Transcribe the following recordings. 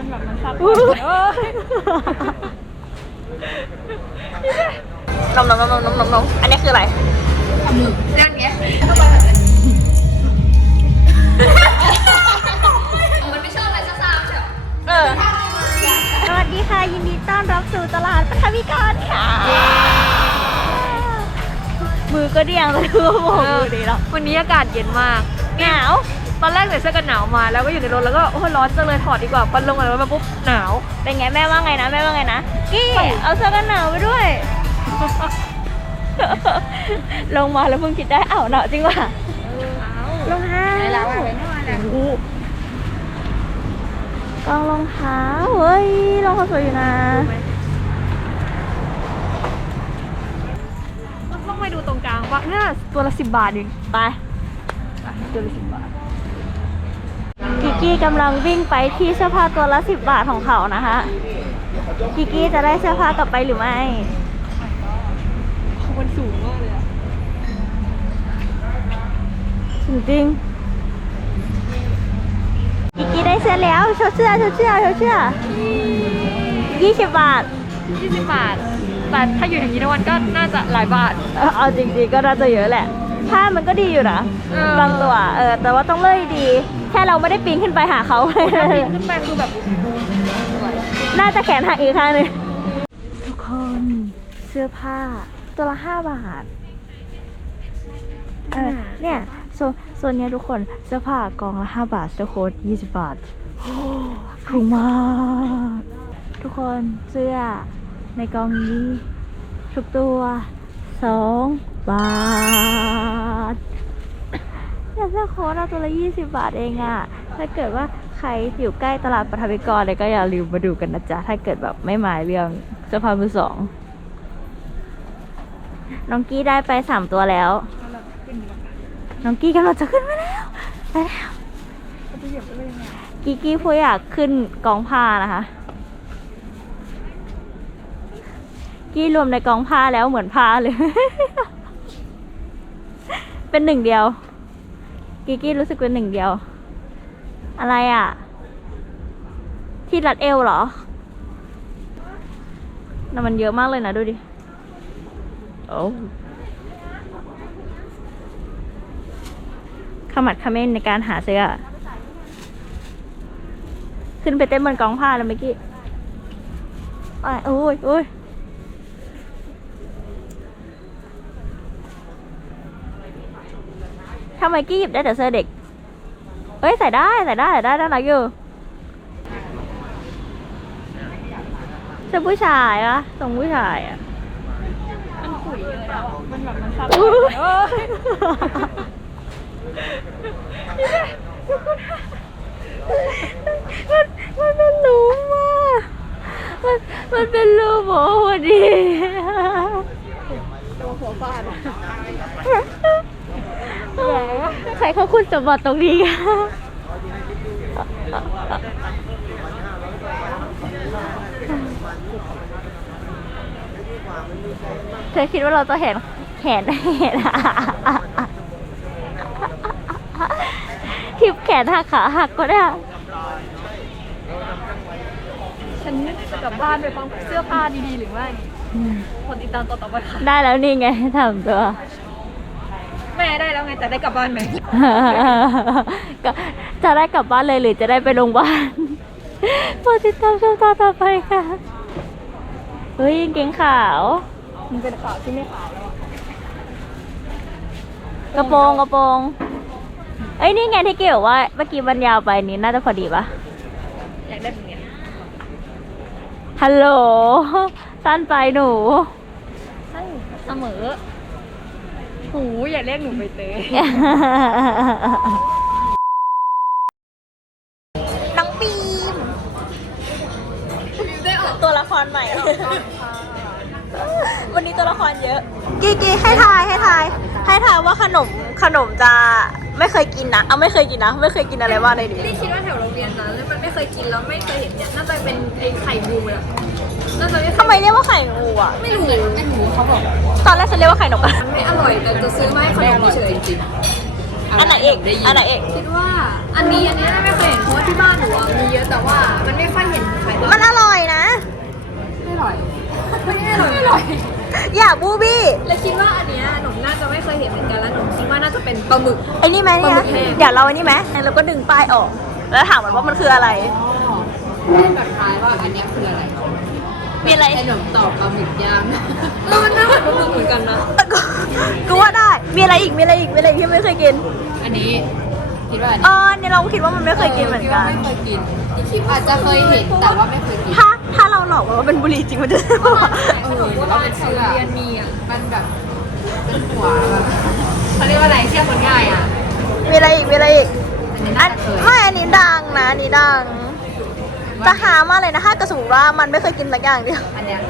มันแบบมันซับอุ๊ยเออนมนมนมนมนมนมนมอันนี้คืออะไรนั่นไงมันไม่ชอบอะไรซ่าๆใช่ไหมเออสวัสดีค่ะ ยินดีต้อนรับสู่ตลาดปฐวิกรค่ะ มือก็เดียงเลยคือโมกมือดีแล้ววันนี้อากาศเย็นมากหนาว ตอนแรกใส่เสื้อกันหนาวมาแล้วก็อยู่ในรถแล้วก็โอ้ยร้อนจังเลยถอดดีกว่าปันลงมาแล้วมาปุ๊บหนาว เป็นไงแม่ว่าไงนะแม่ว่าไงนะกี้เอาเสื้อกันหนาวไปด้วย ลงมาแล้วเพิ่งคิดได้อ้าวหนาวจริงว่ะรองเท้าไหนล่ะไหนล่ะไหนล่ะโอ้โหกองรองเท้าเฮ้ยรองเท้าสวยอยู่นะต้องไปดูตรงกลางว่าเนี่ยตัวละสิบบาทเองไปตัวละสิบบาท กิกกี้กำลังวิ่งไปที่เสื้อผ้าตัวละสิบบาทของเขานะคะกิกกี้จะได้เสื้อผ้ากลับไปหรือไม่มันสูงมากเลยอะจริงๆกิกกี้ได้เสื้อแล้วโชว์เสื้อโชว์เสื้อโชว์เสื้อยี่สิบบาทยี่สิบบาท แต่ถ้าอยู่อย่างนี้ทั้งวันก็น่าจะหลายบาทเออเอาจริงๆก็น่าจะเยอะแหละ ผ้ามันก็ดีอยู่นะเออบางตัว เออ แต่ว่าต้องเลื่อยดี แค่เราไม่ได้ปีนขึ้นไปหาเขาถ้าปีนขึ้นไปคือแบบน่าจะแขนหักอีกครั้งหนึงทุกคนเสื้อผ้า ตัวละห้าบาทเออเนี่ยโซนโซนเนี้ยทุกคนเสื้อผ้ากองละห้าบาทเสื้อโค้ทยี่สิบบาทโอ้ถูกมาก ทุกคนเสื้อในกองนี้ ทุกตัวสองบาท เนี่เสื้อโค้ทเอาตัวละยี่สิบาทเองอะถ้าเกิดว่าใครอยู่ใกล้ตลาดปฐวิกรเลยก็อย่าลืมมาดูกันนะจ๊ะ ถ้าเกิดแบบไม่หมายเรื่องเสื้อผ้ามือสอง น้องกี้ได้ไปสามตัวแล้ว น้องกี้กำลังจะขึ้นมาแล้วไปแล้วกี้กี้ผู้อยากขึ้นกองผ้านะคะ กี้รวมในกองผ้าแล้วเหมือนผ้าเลย เป็นหนึ่งเดียว กี้กี้รู้สึกเป็นหนึ่งเดียว อะไรอะ ที่รัดเอวเหรอน่ะมันเยอะมากเลยนะดูดิ โอ้ขมัดขม้นในการหาเสื้อ ขึ้นไปเต้นบนกองผ้าแล้วเมื่อกี้โอ้ยโอ้ย ทำไมกี้หยิบได้แต่เสื้อเด็ก เอ้ยใส่ได้ใส่ได้ใส่ได้น่ารักอยู่เสื้อผู้ชายอะทรงผู้ชายอะมันขุยเลยอะมันแบบมันซับอุ๊ยเออมันมันเป็นหลุมอะมันมันเป็นรูปโอ้พอดีตัวหัวฟาด ใครเขาคุณสมบัติตรงนี้กันเธอคิดว่าเราจะเห็นแขนเห็นทิบแขนหักขาหักก็ได้ ฉันจะกลับบ้านไปฟังเสื้อผ้าดีๆหรือไม่คนติดตามต่อๆไปค่ะ ได้แล้วนี่ไงทำตัว แม่ได้แล้วไงแต่ได้กลับบ้านไหมก็จะได้กลับบ้านเลยหรือจะได้ไปโรงพยาบาลโปรดติดตามชมตอนต่อไปค่ะเฮ้ยกางเกงขาวมันเป็นขาวที่ไม่ขาวแล้วอะกระโปรงกระโปรงเอ้ยนี่ไงที่เกี่ยวว่าเมื่อกี้บรรยาวไปนี้น่าจะพอดีปะอยากได้แบบเนี้ยฮัลโหลสั้นไปหนูใช่เสมอ หูอย่าเรียกหนูไปเตยน้องปีมตัวละครใหม่ วันนี้ตัวละครเยอะ กีกีให้ทายให้ทายให้ทายว่าขนมขนมจะไม่เคยกินนะเอาไม่เคยกินนะ ไม่เคยกินอะไรบ้างในนี้นี่คิดว่าแถวโรงเรียนนะแล้วมันไม่เคยกินแล้วไม่เคยเห็นเนี่ยน่าจะเป็นไอ้ไข่บูเลยอะ ทำไมเรียกว่าไข่งูอะ ไม่รู้ไม่รู้เขาบอกตอนแรกฉันเรียกว่าไข่นกอะไม่อร่อยแต่จะซื้อมาให้ขนมเฉยจริงๆอันไหนเอกอันไหนเอกคิดว่าอันนี้อันนี้ไม่เคยเห็นเพราะว่าที่บ้านหนูมีเยอะแต่ว่ามันไม่ค่อยเห็นขายตลามันอร่อยนะไม่อร่อยไม่อร่อยอยอย่าบูบี้แล้คิดว่าอันนี้หนูน่าจะไม่เคยเห็นเหมือนกันแล้วหนูคิดว่าน่าจะเป็นปลาหมึกไอ้นี่ไหมเนี่ยเดี๋ยวเราอันนี้ไหมแล้วก็ดึงป้ายออก แล้วถามมันว่ามันคืออะไรเล่นแบบท้ายว่าอันนี้คืออะไร มีอะไรไอ้หนุ่มตอบปลาหมึกย่างเออมันน่าเหมือนปลาหมึกเหมือนกันนะกูว่าได้ มีอะไรอีก มีอะไรอีก มีอะไรอีกที่ไม่เคยกิน อันนี้คิดว่าอันเอนี้อเนี่ยเราคิดว่ามันไม่เคยกินเหมือนกัน ไม่เคยกินอาจจะเคยเห็นแต่ว่าไม่เคยกินถ้าถ้าเราหลอกว่าเป็นบุหรี่จริงมันจะ เออหรือว่าเป็นเชื่อเรียนมีอะมันแบบเป็นหัวแบบเขาเรียกว่าอะไรเชื่อคนง่ายอะมีอะไรอีก มีอะไรอีก อันนี้อัน่านจะเคยไม่อันนี้ดังนะอันนี้ดัง จะหามากเลยนะถ้าเกระสมมติว่ามันไม่เคยกินสักอย่างเดียว อันเนี้ย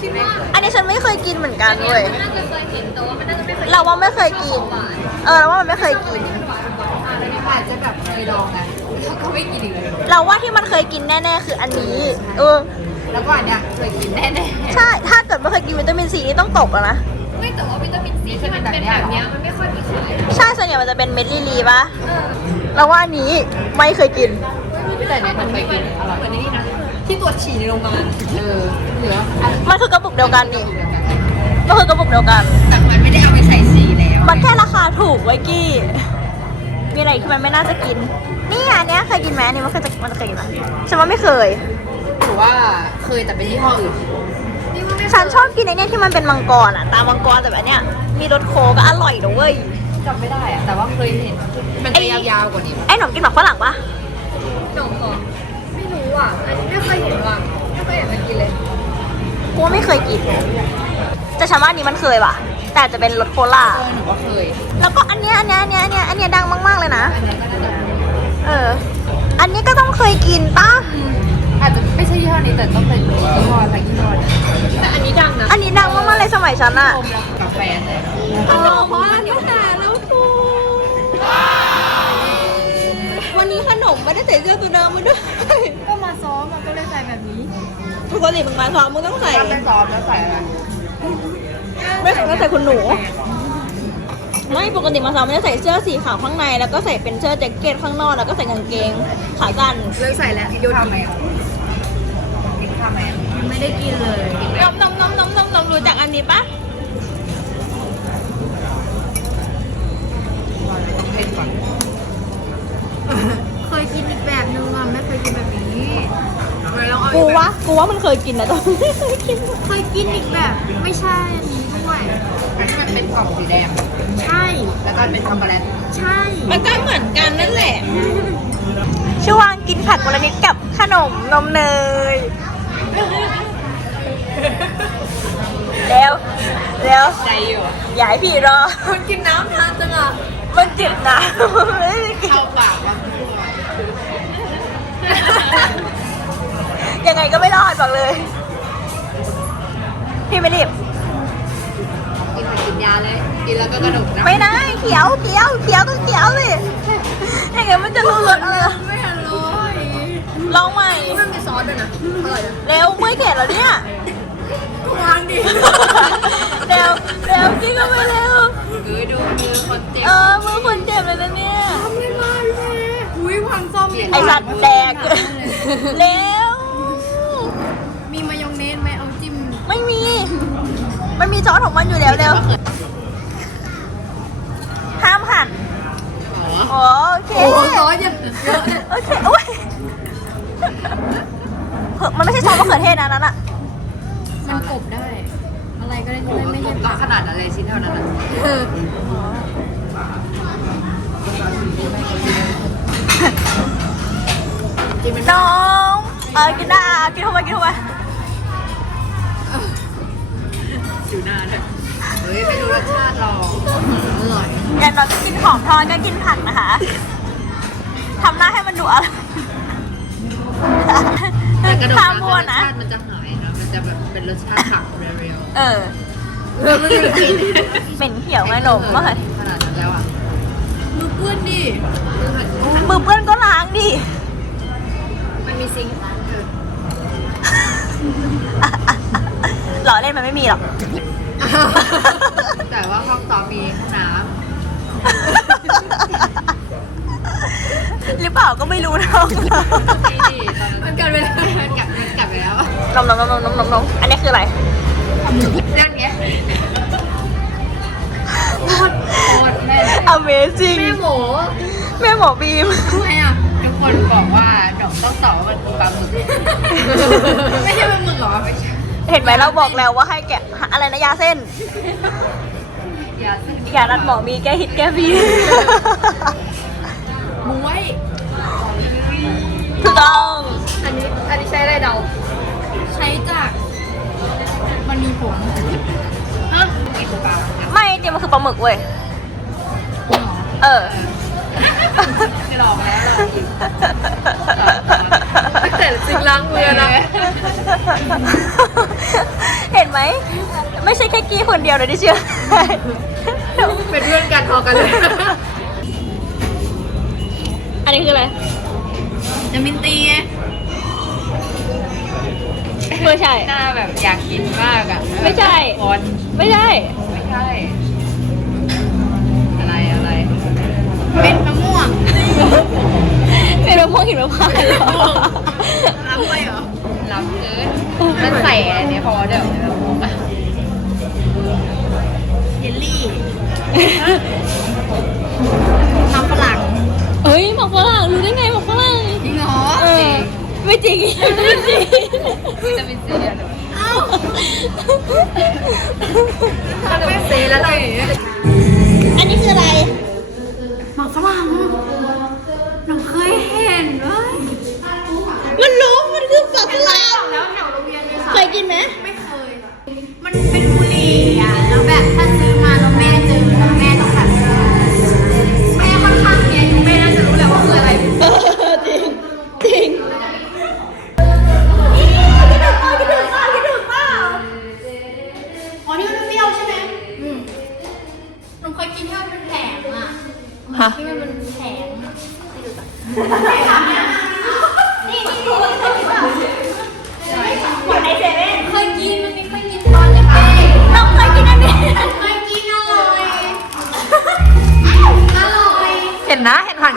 คิดว่าอันนี้ฉันไม่เคยกินเหมือนกันเว้ยมันน่าจะเคยเห็นแต่ว่ามันน่าจะไม่เคยเราว่าไม่เคยกิน เออเราว่ามันไม่เคยกินอันนี้อาจจะแบบเคยลองนะแล้วก็ไม่กินอีกเลยเราว่าที่มันเคยกินแน่ๆ คืออันนี้ เออ แล้วก็อันเนี้ยเคยกินแน่ๆใช่ ถ้าเกิดไม่เคยกินวิตามินซีนี่ต้องตกแล้วนะ ไม่แต่ว่าวิตามินซีที่มันเป็นแบบเนี้ยมันไม่ค่อยมีขายใช่ส่วนใหญ่มันจะเป็นเม็ดลีลีป่ะเราว่าอันนี้ไม่เคยกิน แต่เนี่ยมันเคยกินอร่อยเหมือนนี่นะที่ตรวจฉี่ในโรงพยาบาลเออเหลืออันมันคือกระปุกเดียวกันนี่มันคือกระปุกเดียวกัน แต่มันไม่ได้เอาไปใส่สีแล้วมันแค่ราคาถูกไว้ยกี้ มีอะไรอีกที่มันไม่น่าจะกิน นี่อันเนี้ยเคยกินไหมอันนี้มันเคยจะมันเคยกินไหมฉันว่าไม่เคยถือว่าเคยแต่เป็นยี่ห้ออื่นนี่ว่าไม่ฉันชอบกินไอ้เนี่ยที่มันเป็นมังกรอะ ตามมังกรแต่แบบเนี้ยมีรสโคก็อร่อยนะเว้ยจำไม่ได้อะแต่ว่าเคยเห็น มันจะยาวๆกว่านี้ไอ้หนมกินหมักฝรั่งปะ หนมเหรอไม่รู้อะ อันนี้ไม่เคยเห็นว่ะไม่เคยเห็นมันกินเลยกูว่าไม่เคยกินแต่ฉันว่าอันนี้มันเคยว่ะ แต่จะเป็นรสโคลาเออหนูก็เคย แล้วก็อันเนี้ยอันเนี้ยอันเนี้ยอันเนี้ยอันเนี้ยดังมาก ๆเลยนะ อันนี้ก็น่าจะเออ อันนี้ก็ต้องเคยกินปะอาจจะไม่ใช่ยี่ห้อนี้แต่ต้องเป็นยี่ห้ออะไรยี่ห้อนี้แต่อันนี้ดังนะอันนี้ดังมากๆเลยสมัยฉันอะอมแล้วกาแฟใส่เออเพราะว่านี้หาแล้ว ถูวันนี้ขนมไม่ได้ใส่เสื้อตัวเดิมมาด้วยก็มาซ้อมมันก็เลยใส่แบบนี้ปกติมึงมาซ้อมมึงต้องใส่ถ้าไม่ซ้อมแล้วใส่อะไรไม่ต้องใส่คุณหนู ไม่ปกติมาซ้อมไม่ได้ใส่เสื้อสีขาวข้างใน แล้วก็ใส่เป็นเสื้อแจ็คเก็ตข้างนอกแล้วก็ใส่กางเกงขาสั้นเลิกใส่แล้วโยนข้าวไหมอะกินข้าวไหมอะไม่ได้กินเลยนมนมนมนมนมนมรู้จักอันนี้ปะ ต้องเผ็ดก่อน เคยกินอีกแบบนึงอะไม่เคยกินแบบนี้เลยลองเอา กูวะกูว่ามันเคยกินนะแต่ไม่เคยกินเคยกินอีกแบบ ไม่ใช่อันนี้ด้วยอันนี้มันเป็นกล่องสีแดง ใช่ แล้วก็เป็นช็อกโกแลตใช่ มันก็เหมือนกันนั่นแหละ ช่วงกินขัดวันละนิดกับขนมนมเนยเร็วเร็วใจอยู่อะอย่าให้พี่รอ คุณกินน้ำนานจังอะมันเจ็บนะไม่ไยังไงก็ไม่รอดบอกเลย พี่ไม่รีบ กินเหมือนกินยาเลย กินแล้วก็กระดกนะไม่ได้เขียวเขียวเขียวต้องเขียวสิยังไงมันจะรู้รสอะไรไม่อร่อยลองใหม่ มันมีซอสด้วยนะ อร่อยนะเร็วเมื่อยแขนแล้วเนี่ยวางดิเร็วเร็วกินก็ไปเร็ว เออดูมือคนเจ็บเออมือคนเจ็บเลยนะเนี่ยไม่มาเลยอุ้ยวางส้มดิไอสัตว์แดกเร็ว มันมีซอสของมันอยู่แล้วเร็วห้ามหั่นอ๋อโอเคโอ้โหซอสเยอะเยอะเนี่ยโอเคอุ้ยเฮ้ยมันไม่ใช่ซอสมะเขือเทศนะนั่นอะมันกบได้ อะไรก็ได้ที่ไม่ใช่ต้องขนาดอะไรชิ้นเท่านั้นอะเออกินเป็นน้องเออกินได้อะกินเข้าไปกินเข้าไป อยู่หน้าด้วยเฮ้ยไม่รู้รสชาติหรอกอร่อยอย่างน้อยก็กินของทอดก็กินผักนะคะ ทำหน้าให้มันดูอะไรแต่กระดูกข้ามน้ำมั่วรสนะชาติมันจะหายนะมันจะแบบเป็นรสชาติผักเรียวเออเออไม่ได้กินเหม็นเขียวไงหนมมะเขือเทศขนาดนั้นแล้วอะมือเปื้อนดิมือเปื้อนก็ล้างดิ มันมีซิงค์หล่อเล่นมันไม่มีหรอก แต่ว่าห้องต่อมีห้องน้หรือเปล่าก็ไม่รู้นะำนี่ดิตอนนั้นมันกันไปแล้วมันกลับมันกลับไปแล้วนมนมนมนมนมนมอันนี้คืออะไรห้นั่นไงโคตรโคตรแม่ Amazing แม่หมูแม่หมอบีม ทำไมอะทุกคนบอกว่าดอกต้องตอบว่ามันคือปลาหมึก ไม่ใช่ปลาหมึกเหรอไม่ใช่ เห็นไหมเราบอกแล้วว่าให้แกะอะไรนะยาเส้นอย่าสิยานัดหมอมีแก้ฮิตแก้บีมุ้ยถูกต้อง อันนี้อันนี้ใช้อะไรเดา ใช้จาก มันมีผงฮะกินปลาไม่จริงมันคือปลาหมึกเว้ย เออ ไม่หลอกแล้ว แต่จริงล้างมือนะเห็นไหม ไม่ใช่แค่กี้คนเดียวเลยที่เชื่อ เป็นเพื่อนกันพอกันเลย อันนี้คืออะไรจะมินตีไงไม่ใช่ หน้าแบบอยากกินมากอะไม่ใช่คนไม่ใช่ ไม่ใช่ อะไรอะไร เป็นมะม่วง เป็นมะม่วงหินมะพร้าวเหรอรับไปเหรอรับเกินมันใส่อะไรเนี่ยพอเดี๋ยวเดี๋ยวเยลลี่น้ำฝรั่งเฮ้ยหมอกฝรั่งรู้ได้ไงหมอกฝรั่งจริงเหรอเออไม่จริงไม่จริงวิตามินซีอะหนูขนมเซแล้วเลยอันนี้คืออะไร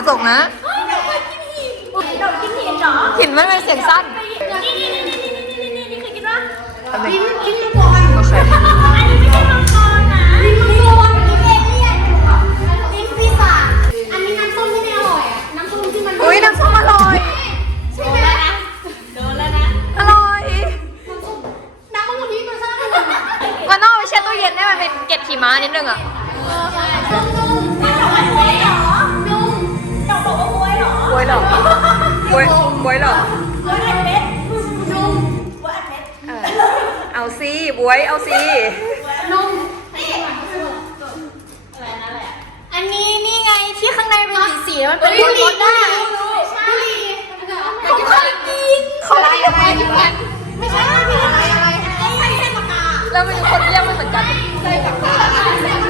ระจกนะเราเคยกินหินเรากินหินเหรอเห็นมันเป็นเสียงสั้นนี่นี่นี่นี่นี่นี่นี่เคยกินปะกินกินมังกรโอเคอันนี้ไม่ใช่มังกรนะกินมังกรกินเอเลี่ยนกินปีศาจอันนี้น้ำส้มที่ไม่อร่อยอะน้ำส้มที่มันอุ้ยน้ำส้มอร่อยใช่ไหมโดนแล้วนะอร่อยน้ำมังกรที่มันชอบมันมันต้องเอาไปแช่ตู้เย็นให้มันเป็นเกล็ดหิมะนิดนึงอะนุ่มๆไม่หวานเลยอนุ่ บวยเหรอบวยบวยเหรอบวยอัดเม็ดนุ่มบวยอัดเม็ดเออเอาสิบวยเอาสินุ่มอันนี้นี่ไงที่ข้างในเป็นสีสีมันเป็นรสรสได้ใช่เขาเคยกินอะไรอะไรอะไรไม่ใช่ไม่ใช่อะไรอะไรใช่เส้ปากกาแล้วมันคนเรียกมันเหมือนกันใช่ปากกาใช่เส้ปากกา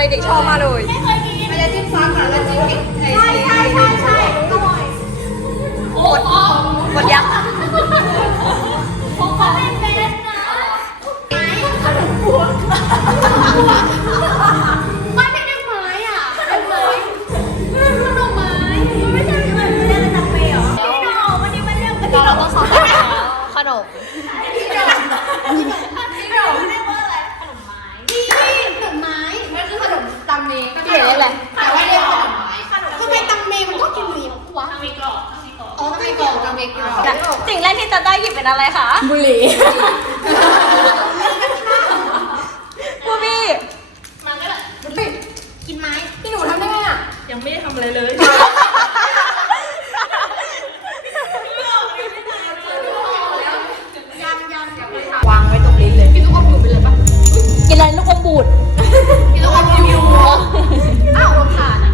เนี่ยเด็กชอบมากเลยไม่เคยกินไม่ได้จิ้มซ้ำหรอแล้วจิ้มใช่ใช่ใช่ใช่อร่อยหมดหมดยังผมขอเป็นเบสนะขนมพวง วางไว้ตรงลิ้นเลย กินลูกอมอยู่ไปเลยปะกินอะไรลูกอมบูดกินลูกอมยู่อ้าวรำคาญอะ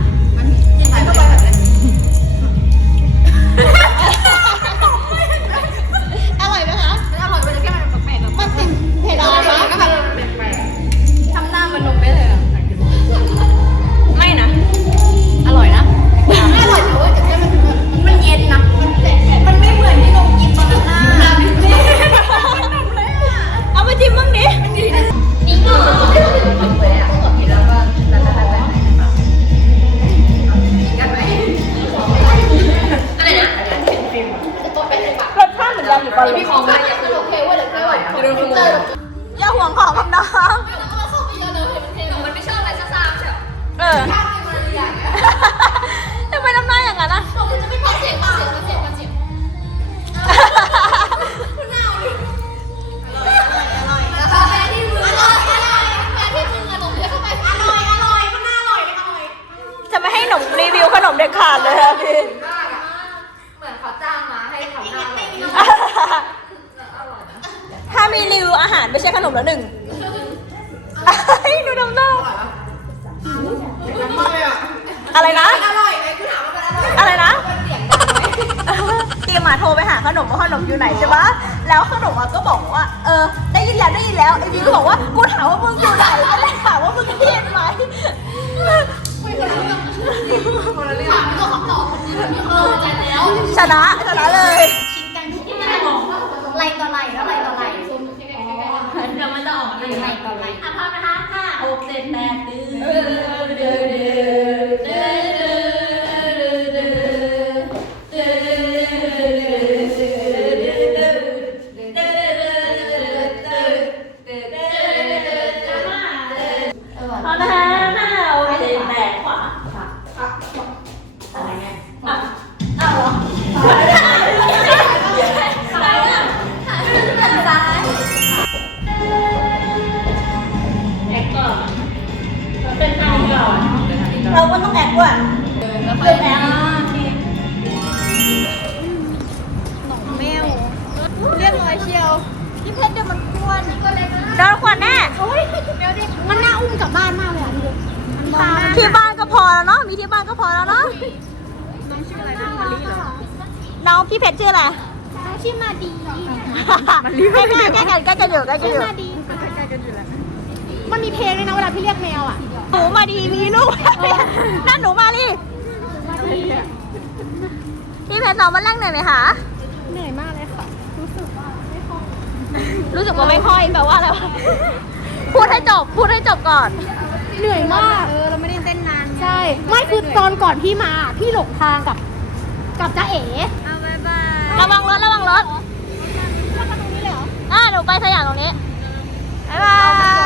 ช่ขนมแล้วหนึ่งเฮ้ยดูน้ำหน้าอะไรนะ อร่อยไหมคุณถามว่ามันอร่อยอะไรนะตีมาโทรไปหาขนมว่าขนมอยู่ไหนใช่ปะแล้วขนมอะก็บอกว่า เออ ได้ยินแล้วได้ยินแล้วไอ้บีก็บอกว่ากูถามว่ามึงอยู่ไหนก็เลยถามว่ามึงได้ยินไหมถามตัวคำตอบคนนี้แบบนี้เออใจแล้วชนะชนะเลย ชิงกันที่มันบอกไล่ต่อไล่แล้วไล่ต่อไล่เดี๋ ยวมันจะออกไล่ต่อไล่อะพร้อมนะคะห้าหกเจ็ดแปดดื้อเอา เราก็ต้องแอคด้วยเป็นแอคเรียบร้อยเชียวพี่เพชรเดี๋ยวมันกวนโดนขวัญแน่โอ้ยเดี๋ยวดิมันน่าอุ้มกลับบ้านมากเลยอะมันมองหน้าที่บ้านก็พอแล้วเนาะมีที่บ้านก็พอแล้วเนาะน้องชื่ออะไรนะมาลีเหรอน้องพี่เพชรชื่ออะไรน้องชื่อมาดีใกล้ๆใกล้ๆกันใกล้กันอยู่ใกล้กันอยู่มาดีมันมีเพลงด้วยนะเวลาพี่เรียกแมวอะ หนูมาดีมีลูกนั่นหนูมาลีพี่เพชรน้องมาแรกเหนื่อยไหมคะ เหนื่อยมากเลยค่ะรู้สึกว่าไม่ค่อยแปลว่าอะไรวะพูดให้จบ พูดให้จบก่อน เหนื่อยมาก เออ เราไม่ได้เต้นนาน ใช่ ไม่คือตอนก่อนพี่มา พี่หลงทางกับ กับจ้าเอ๋ระวังรถ ระวังรถมาทางตรงนี้เลยเหรอ อ่าหนูไปสยามตรงนี้บ๊ายบาย